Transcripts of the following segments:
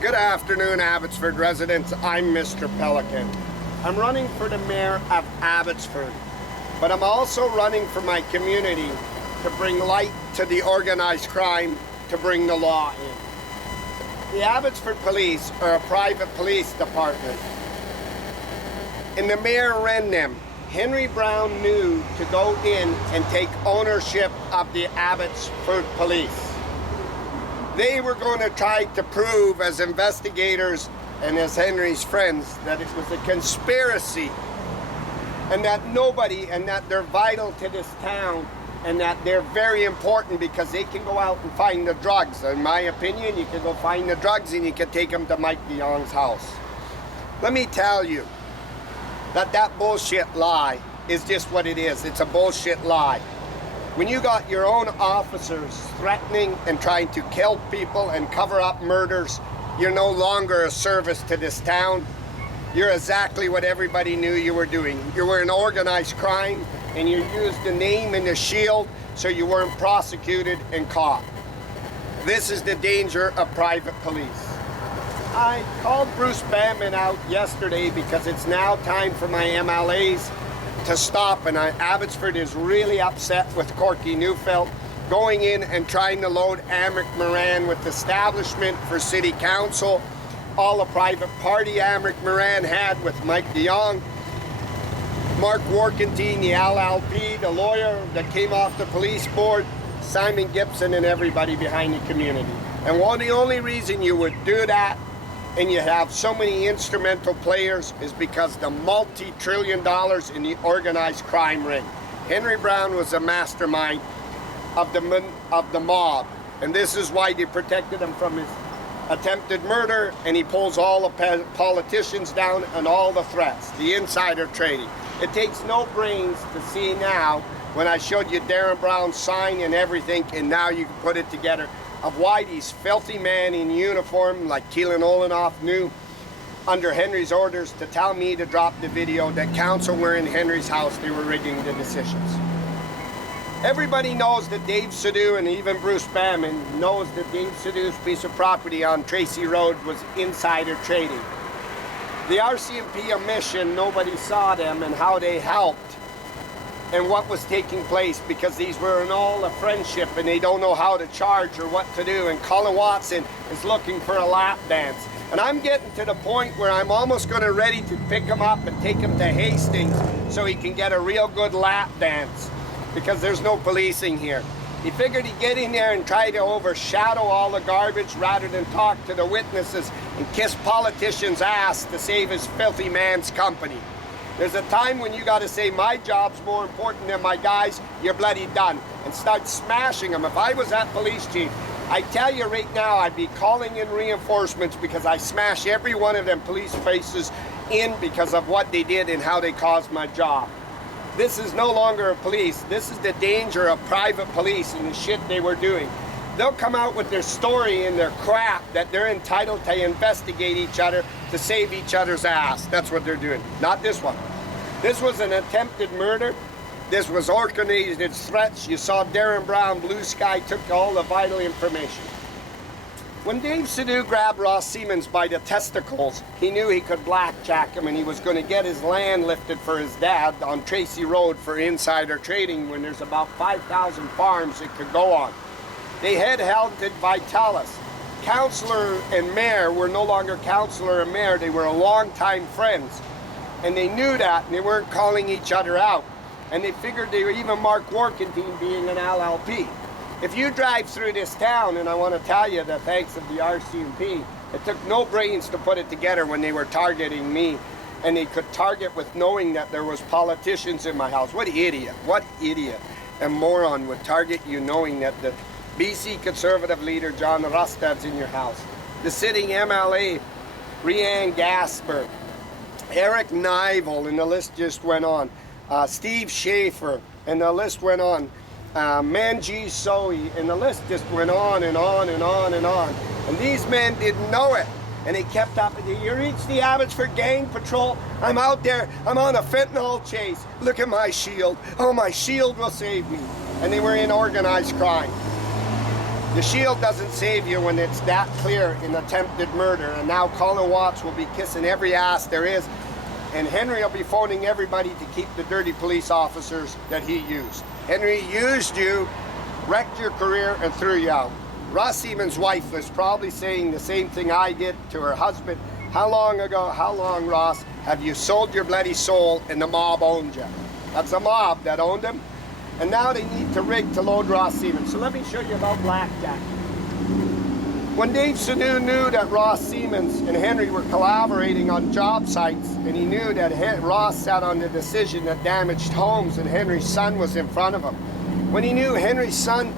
Good afternoon, Abbotsford residents. I'm Mr. Pelican. I'm running for the mayor of Abbotsford, but I'm also running for my community to bring light to the organized crime, to bring the law in. The Abbotsford Police are a private police department, and the mayor ran them. Henry Brown knew to go in and take ownership of the Abbotsford Police. They were going to try to prove as investigators and as Henry's friends that it was a conspiracy and that they're vital to this town and that they're very important because they can go out and find the drugs. In my opinion, you can go find the drugs and you can take them to Mike DeYoung's house. Let me tell you that bullshit lie is just what it is. It's a bullshit lie. When you got your own officers threatening and trying to kill people and cover up murders, you're no longer a service to this town. You're exactly what everybody knew you were doing. You were an organized crime and you used the name and the shield so you weren't prosecuted and caught. This is the danger of private police. I called Bruce Bamman out yesterday because it's now time for my MLAs to stop, and Abbotsford is really upset with Corky Neufeld going in and trying to load Amric Moran with establishment for city council, all the private party Amric Moran had with Mike DeYoung, Mark Warkentine, the LLP, the lawyer that came off the police board, Simon Gibson, and everybody behind the community. And the only reason you would do that and you have so many instrumental players is because the multi-trillion dollars in the organized crime ring. Henry Brown was a mastermind of the mob, and this is why they protected him from his attempted murder, and he pulls all the politicians down and all the threats, the insider trading. It takes no brains to see now, when I showed you Darren Brown's sign and everything, and now you can put it together, of why these filthy men in uniform like Keelan Olenoff knew under Henry's orders to tell me to drop the video that council were in Henry's house, they were rigging the decisions. Everybody knows that Dave Sidhu and even Bruce Bamman knows that Dave Sidhu's piece of property on Tracy Road was insider trading. The RCMP omission, nobody saw them and how they helped and what was taking place, because these were in all a friendship and they don't know how to charge or what to do, and Colin Watson is looking for a lap dance. And I'm getting to the point where I'm almost ready to pick him up and take him to Hastings so he can get a real good lap dance, because there's no policing here. He figured he'd get in there and try to overshadow all the garbage rather than talk to the witnesses and kiss politicians' ass to save his filthy man's company. There's a time when you got to say, my job's more important than my guys, you're bloody done, and start smashing them. If I was that police chief, I tell you right now, I'd be calling in reinforcements because I smash every one of them police faces in because of what they did and how they caused my job. This is no longer a police. This is the danger of private police and the shit they were doing. They'll come out with their story and their crap that they're entitled to investigate each other to save each other's ass. That's what they're doing. Not this one. This was an attempted murder. This was organized threats. You saw Darren Brown, Blue Sky, took all the vital information. When Dave Sidhu grabbed Mayor Siemens by the testicles, he knew he could blackjack him and he was going to get his land lifted for his dad on Tracy Road for insider trading when there's about 5,000 farms it could go on. They headhunted Vitalis. Councillor and mayor were no longer councillor and mayor, they were longtime friends. And they knew that, and they weren't calling each other out. And they figured they were even Mark Warkentine being an LLP. If you drive through this town, and I want to tell you that thanks to the RCMP, it took no brains to put it together when they were targeting me. And they could target with knowing that there was politicians in my house. What idiot and moron would target you knowing that the BC Conservative leader John Rustad's in your house. The sitting MLA, Rianne Gasper, Eric Nivel, and the list just went on. Steve Schaefer, and the list went on. Manjeet Sohi, and the list just went on and on and on and on. And these men didn't know it. And they kept up. You reach the Abbotsford Gang Patrol. I'm out there. I'm on a fentanyl chase. Look at my shield. Oh, my shield will save me. And they were in organized crime. The shield doesn't save you when it's that clear in attempted murder, and now Colin Watts will be kissing every ass there is, and Henry will be phoning everybody to keep the dirty police officers that he used. Henry used you, wrecked your career, and threw you out. Ross Siemens' wife was probably saying the same thing I did to her husband. How long ago, how long, Ross, have you sold your bloody soul and the mob owned you? That's a mob that owned him. And now they need to rig to load Ross Siemens. So let me show you about blackjack. When Dave Sadu knew that Ross Siemens and Henry were collaborating on job sites, and he knew that Ross sat on the decision that damaged homes and Henry's son was in front of him. When he knew Henry's son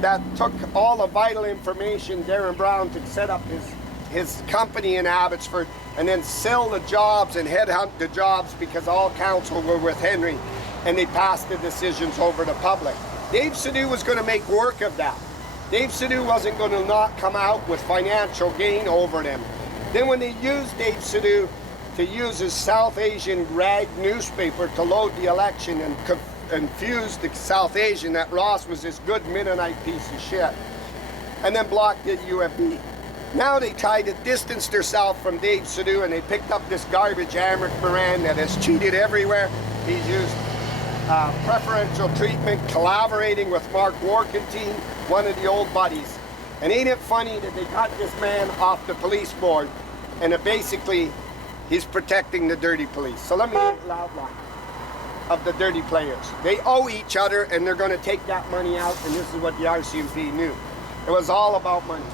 that took all the vital information, Darren Brown, to set up his company in Abbotsford and then sell the jobs and headhunt the jobs because all counsel were with Henry, and they passed the decisions over to public. Dave Sadu was going to make work of that. Dave Sadu wasn't going to not come out with financial gain over them. Then when they used Dave Sadu to use his South Asian rag newspaper to load the election and confuse the South Asian that Ross was this good Mennonite piece of shit, and then blocked the UFB. Now they try to distance themselves from Dave Sadu, and they picked up this garbage Amric Moran that has cheated everywhere. He's used preferential treatment, collaborating with Mark Warkentine, one of the old buddies. And ain't it funny that they got this man off the police board, and basically he's protecting the dirty police. So let me read a loud line of the dirty players. They owe each other, and they're going to take that money out, and this is what the RCMP knew. It was all about money.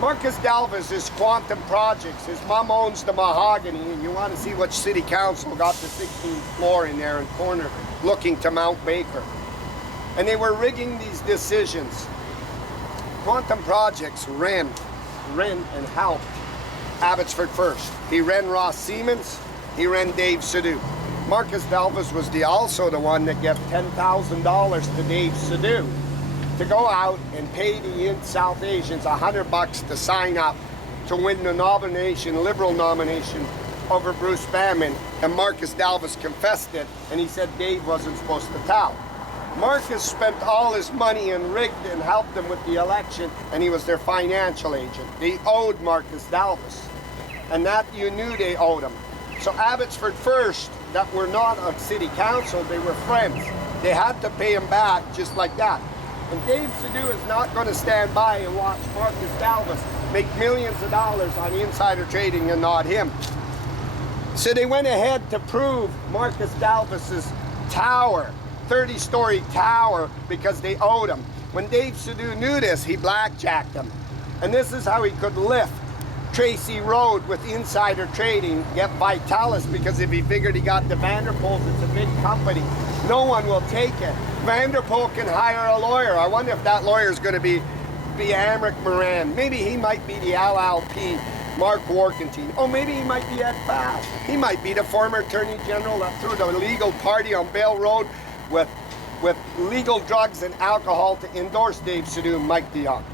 Marcus Dalvis is Quantum Projects. His mom owns the Mahogany, and you want to see what city council got the 16th floor in there in corner looking to Mount Baker. And they were rigging these decisions. Quantum Projects ran and helped Abbotsford first. He ran Ross Siemens, he ran Dave Sadu. Marcus Dalvis was also the one that gave $10,000 to Dave Sadu to go out and pay the South Asians $100 to sign up to win the nomination, Liberal nomination, over Bruce Banman. And Marcus Dalvis confessed it, and he said Dave wasn't supposed to tell. Marcus spent all his money and rigged and helped them with the election, and he was their financial agent. They owed Marcus Dalvis, and that you knew they owed him. So Abbotsford First, that were not on city council, they were friends. They had to pay him back just like that. And Dave Sadu is not going to stand by and watch Marcus Dalvis make millions of dollars on insider trading and not him. So they went ahead to prove Marcus Dalvis's tower, 30-story tower, because they owed him. When Dave Sadu knew this, he blackjacked him. And this is how he could lift Tracy Road with insider trading, get Vitalis, because if he figured he got the Vanderpoels, it's a big company. No one will take it. Vanderpoel can hire a lawyer. I wonder if that lawyer is going to be Amric Moran. Maybe he might be the LLP, Mark Warkentine. Oh, maybe he might be Ed Fast. He might be the former Attorney General that threw the legal party on Bell Road with legal drugs and alcohol to endorse Dave Sadu and Mike DeYoung.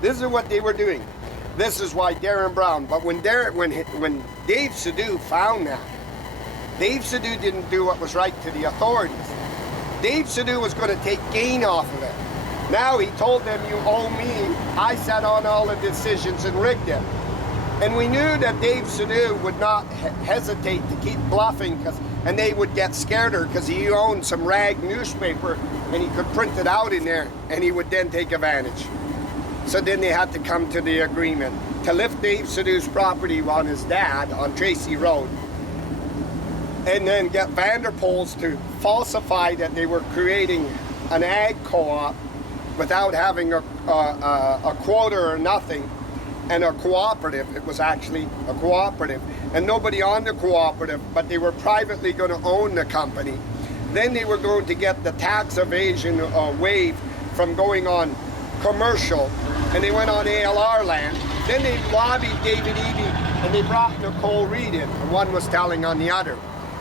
This is what they were doing. This is why Darren Brown. But when Dave Sadu found that, Dave Sadu didn't do what was right to the authorities. Dave Sadu was going to take gain off of it. Now he told them, you owe me. I sat on all the decisions and rigged it. And we knew that Dave Sadu would not hesitate to keep bluffing, and they would get scareder because he owned some rag newspaper and he could print it out in there, and he would then take advantage. So then they had to come to the agreement to lift Dave Sadu's property on his dad on Tracy Road, and then get Vanderpoels to falsify that they were creating an ag co-op without having a quota or nothing, and a cooperative. It was actually a cooperative, and nobody on the cooperative, but they were privately going to own the company. Then they were going to get the tax evasion waived from going on commercial, and they went on ALR land. Then they lobbied David Eby, and they brought Nicole Reed in, and one was telling on the other.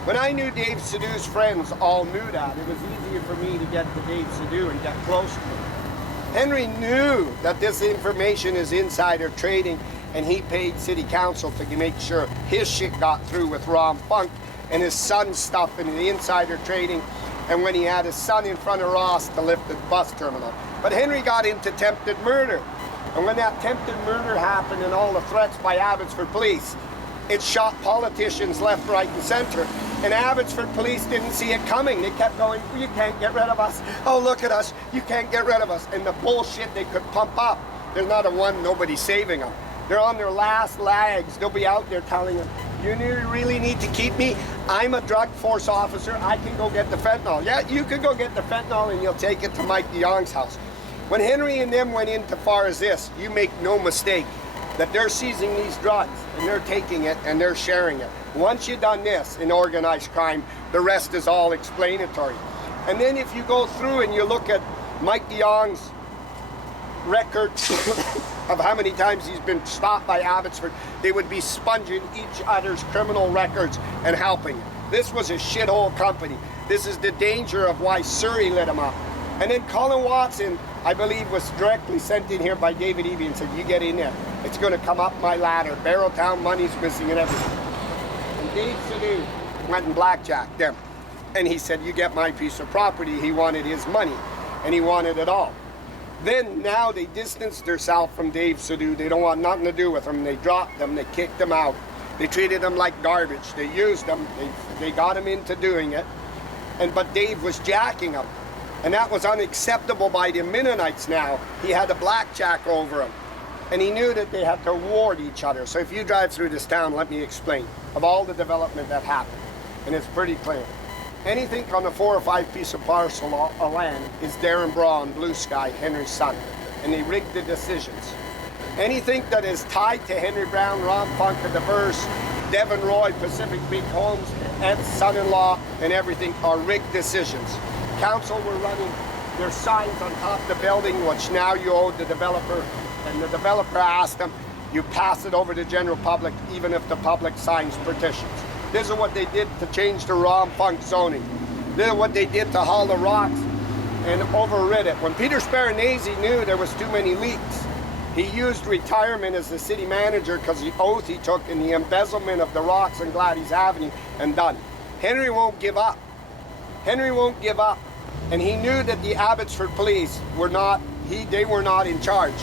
When I knew Dave Sadu's friends all knew that, it was easier for me to get to Dave Sadu and get close to him. Henry knew that this information is insider trading, and he paid city council to make sure his shit got through with Ron Funk and his son's stuff and the insider trading. and when he had his son in front of Ross to lift the bus terminal. But Henry got into attempted murder. And when that attempted murder happened and all the threats by Abbotsford police, it shot politicians left, right, and center. And Abbotsford police didn't see it coming. They kept going, you can't get rid of us. Oh, look at us. You can't get rid of us. And the bullshit they could pump up. There's not a one, nobody's saving them. They're on their last legs. They'll be out there telling them, you really need to keep me? I'm a drug force officer. I can go get the fentanyl. Yeah, you can go get the fentanyl and you'll take it to Mike DeYoung's house. When Henry and them went into far as this, you make no mistake that they're seizing these drugs and they're taking it and they're sharing it. Once you've done this in organized crime, the rest is all explanatory. And then if you go through and you look at Mike DeYoung's record of how many times he's been stopped by Abbotsford, they would be sponging each other's criminal records and helping. This was a shithole company. This is the danger of why Surrey lit him up. And then Colin Watson, I believe, was directly sent in here by David Eby and said, you get in there. It's going to come up my ladder. Barrowtown money's missing and everything. And Dave Sadu went and blackjacked them. And he said, you get my piece of property. He wanted his money. And he wanted it all. Then now they distanced themselves from Dave Sadu. They don't want nothing to do with him. They dropped them. They kicked them out. They treated them like garbage. They used them. They got him into doing it. But Dave was jacking them. And that was unacceptable by the Mennonites now. He had a blackjack over him. And he knew that they had to ward each other. So if you drive through this town, let me explain of all the development that happened. And it's pretty clear. Anything on a 4 or 5 piece of parcel of land is Darren Braun, Blue Sky, Henry's son. And they rigged the decisions. Anything that is tied to Henry Brown, Ron Funk, the Diverse, Devon Roy, Pacific Big Homes, Ed's son-in-law, and everything are rigged decisions. Council were running their signs on top of the building, which now you owe the developer. And the developer asked them, you pass it over to the general public, even if the public signs petitions. This is what they did to change the Ron Funk zoning. This is what they did to haul the rocks and overrid it. When Peter Sparanese knew there was too many leaks, he used retirement as the city manager because the oath he took in the embezzlement of the rocks on Gladys Avenue and done. Henry won't give up. Henry won't give up. And he knew that the Abbotsford police were not, they were not in charge.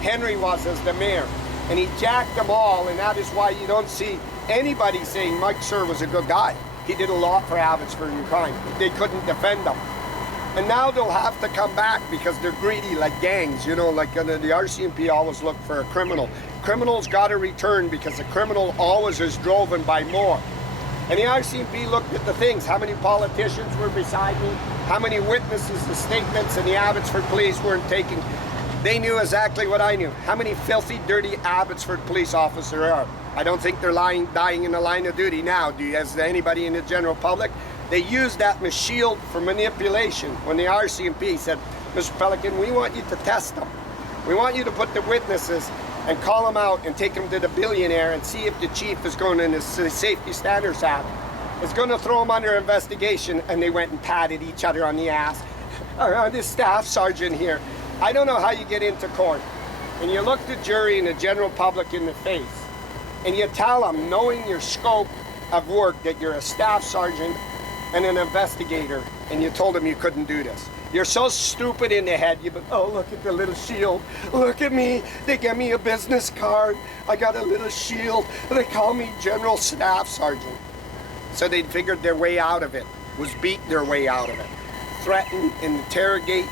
Henry was as the mayor. And he jacked them all, and that is why you don't see anybody saying Mike Sir was a good guy. He did a lot for Abbotsford in crime. They couldn't defend him. And now they'll have to come back because they're greedy like gangs, you know, like the RCMP always look for a criminal. Criminals got to return because a criminal always is driven by more. And the RCMP looked at the things. How many politicians were beside me? How many witnesses, the statements, and the Abbotsford police weren't taking. They knew exactly what I knew. How many filthy, dirty Abbotsford police officers there are. I don't think they're dying in the line of duty now. As anybody in the general public? They used that as a shield for manipulation when the RCMP said, Mr. Pelican, we want you to test them. We want you to put the witnesses and call them out and take them to the billionaire and see if the chief is going in his Safety Standards Act. It's going to throw them under investigation. And they went and patted each other on the ass. This staff sergeant here. I don't know how you get into court. And you look the jury and the general public in the face. And you tell them, knowing your scope of work, that you're a staff sergeant and an investigator. And you told them you couldn't do this. You're so stupid in the head. You've been, oh, look at the little shield. Look at me. They gave me a business card. I got a little shield. They call me General Staff Sergeant. So they figured their way out of it, was beat their way out of it. Threaten, interrogate,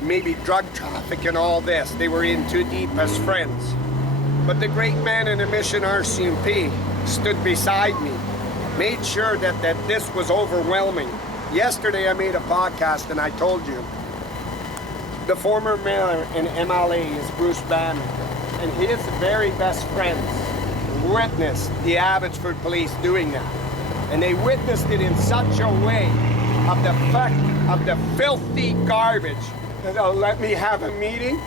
maybe drug traffic and all this. They were in too deep as friends. But the great man in the Mission RCMP stood beside me, made sure that this was overwhelming. Yesterday I made a podcast and I told you the former mayor and MLA is Bruce Bannon, and his very best friends witnessed the Abbotsford police doing that. And they witnessed it in such a way of the effect of the filthy garbage that they'll let me have a meeting.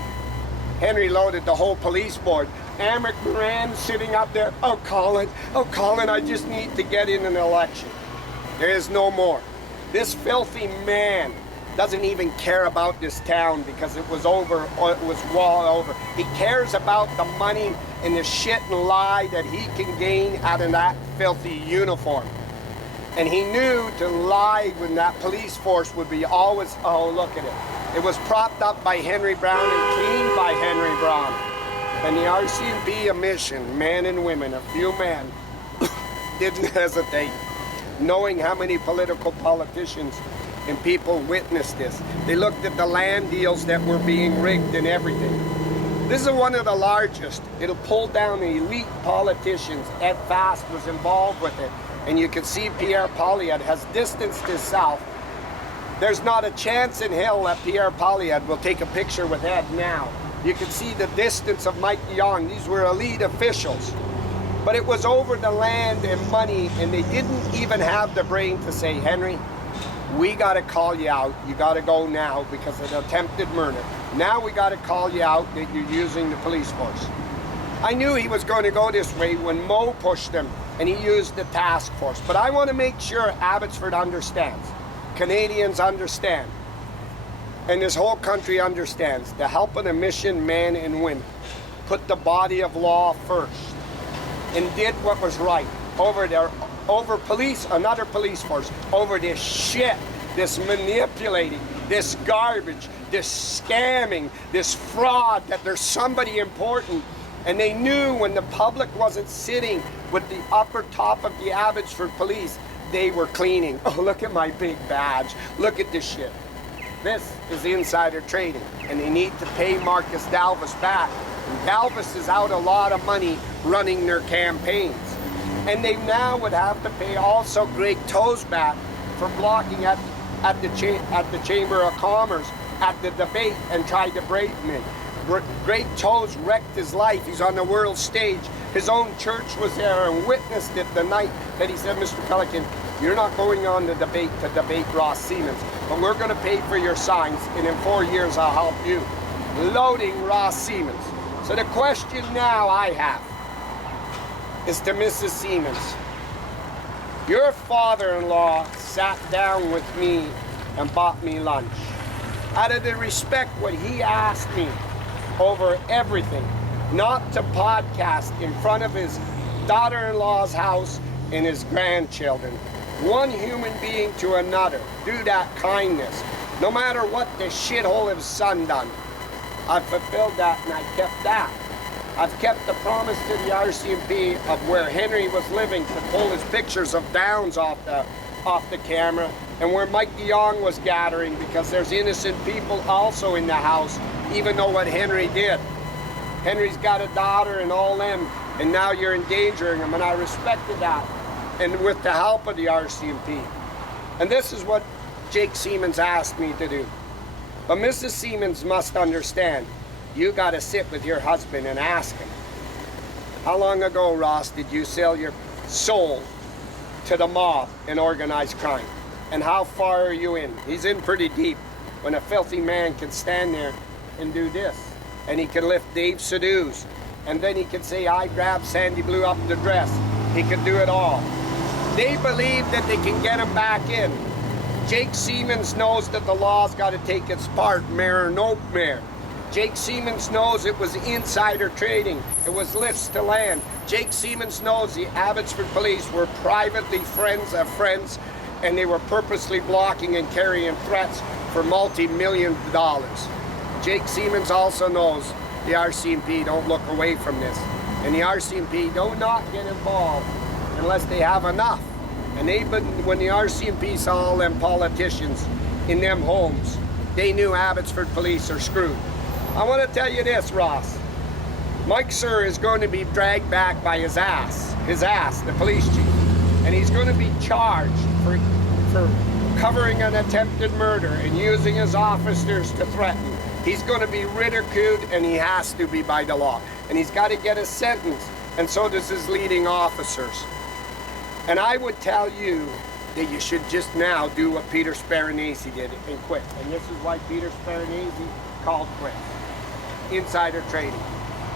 Henry loaded the whole police board. Amric Moran sitting up there, oh Colin, I just need to get in an election. There is no more. This filthy man doesn't even care about this town because it was over, or it was well over. He cares about the money and the shit and lie that he can gain out of that filthy uniform. And he knew to lie when that police force would be always, oh, look at it. It was propped up by Henry Brown and cleaned by Henry Brown. And the RCMP, a mission, men and women, a few men, didn't hesitate, knowing how many politicians and people witnessed this. They looked at the land deals that were being rigged and everything. This is one of the largest. It'll pull down the elite politicians. Ed Fast was involved with it. And you can see Pierre Poilievre has distanced himself. There's not a chance in hell that Pierre Poilievre will take a picture with Ed now. You can see the distance of Mike DeYoung. These were elite officials. But it was over the land and money, and they didn't even have the brain to say, Henry, we got to call you out. You got to go now because of the attempted murder. Now we got to call you out that you're using the police force. I knew he was going to go this way when Mo pushed him and he used the task force. But I want to make sure Abbotsford understands, Canadians understand, and this whole country understands the help of the mission men and women put the body of law first and did what was right over police, another police force, over this shit, this manipulating, this garbage, this scamming, this fraud, that there's somebody important. And they knew when the public wasn't sitting with the upper top of the Abbotsford police, they were cleaning. Oh, look at my big badge. Look at this shit. This is insider trading, and they need to pay Marcus Dalvis back. And Dalvis is out a lot of money running their campaigns. And they now would have to pay also Greg Toesback for blocking at the Chamber of Commerce at the debate and tried to break me. Greg Toes wrecked his life. He's on the world stage. His own church was there and witnessed it the night that he said, Mr. Pelican, you're not going on the debate to debate Ross Siemens, but we're going to pay for your signs, and in 4 years I'll help you. Loading Ross Siemens. So the question now I have is to Mrs. Siemens. Your father-in-law sat down with me and bought me lunch. Out of the respect what he asked me over everything, not to podcast in front of his daughter-in-law's house and his grandchildren. One human being to another. Do that kindness. No matter what the shithole of his son done. I've fulfilled that and I kept that. I've kept the promise to the RCMP of where Henry was living to pull his pictures of Downs off the camera, and where Mike DeYoung was gathering, because there's innocent people also in the house, even though what Henry did. Henry's got a daughter and all them, and now you're endangering him, and I respected that, and with the help of the RCMP. And this is what Jake Siemens asked me to do. But Mrs. Siemens must understand, you got to sit with your husband and ask him, how long ago, Ross, did you sell your soul to the mob and organized crime? And how far are you in? He's in pretty deep when a filthy man can stand there and do this. And he can lift Dave Sadoo's. And then he can say, I grabbed Sandy Blue up the dress. He can do it all. They believe that they can get him back in. Jake Siemens knows that the law's got to take its part, mayor or no mayor. Jake Siemens knows it was insider trading. It was lifts to land. Jake Siemens knows the Abbotsford police were privately friends of friends, and they were purposely blocking and carrying threats for multi-million dollars. Jake Siemens also knows the RCMP don't look away from this. And the RCMP do not get involved unless they have enough. And when the RCMP saw all them politicians in them homes, they knew Abbotsford police are screwed. I want to tell you this, Ross. Mike Sir is going to be dragged back by his ass, the police chief. And he's going to be charged for covering an attempted murder and using his officers to threaten. He's going to be ridiculed, and he has to be by the law. And he's got to get a sentence, and so does his leading officers. And I would tell you that you should just now do what Peter Sparanese did and quit. And this is why Peter Sparanese called quits. Insider trading.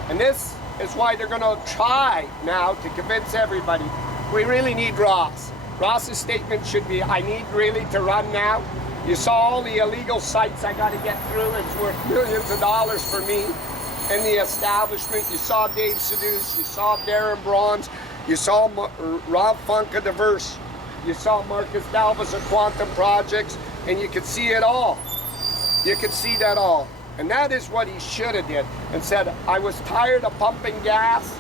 And this is why they're going to try now to convince everybody we really need Ross. Ross's statement should be, I need really to run now. You saw all the illegal sites I got to get through. It's worth millions of dollars for me and the establishment. You saw Dave Sadoo's, you saw Darren Bronze, you saw Rob Funka Diverse. You saw Marcus Dalvis at Quantum Projects, and you could see it all. You could see that all. And that is what he should have did, and said, I was tired of pumping gas.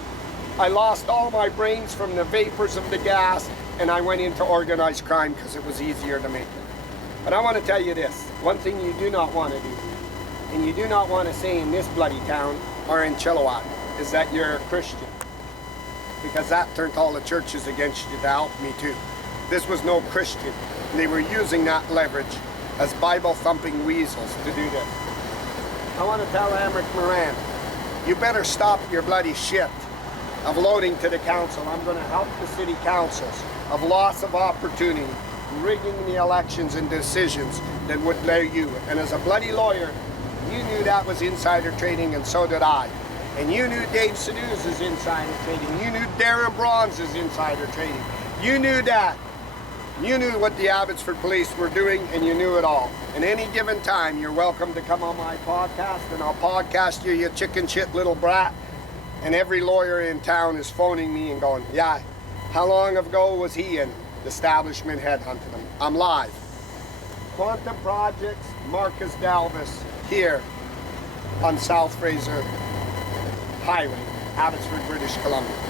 I lost all my brains from the vapors of the gas, and I went into organized crime because it was easier to make it. But I want to tell you this, one thing you do not want to do, and you do not want to say in this bloody town or in Chilliwack, is that you're a Christian. Because that turned all the churches against you to help me too. This was no Christian. They were using that leverage as Bible-thumping weasels to do this. I want to tell Amric Moran, you better stop your bloody shit of loading to the council. I'm going to help the city councils of loss of opportunity, rigging the elections and decisions that would allow you. And as a bloody lawyer, you knew that was insider trading, and so did I. And you knew Dave Seduz's insider trading. You knew Darren Braun's insider trading. You knew that. You knew what the Abbotsford police were doing, and you knew it all. And any given time, you're welcome to come on my podcast, and I'll podcast you, you chicken shit little brat. And every lawyer in town is phoning me and going, yeah, how long ago was he in? The establishment headhunted him. I'm live. Quantum Projects, Marcus Dalvis, here on South Fraser Highway, Abbotsford, British Columbia.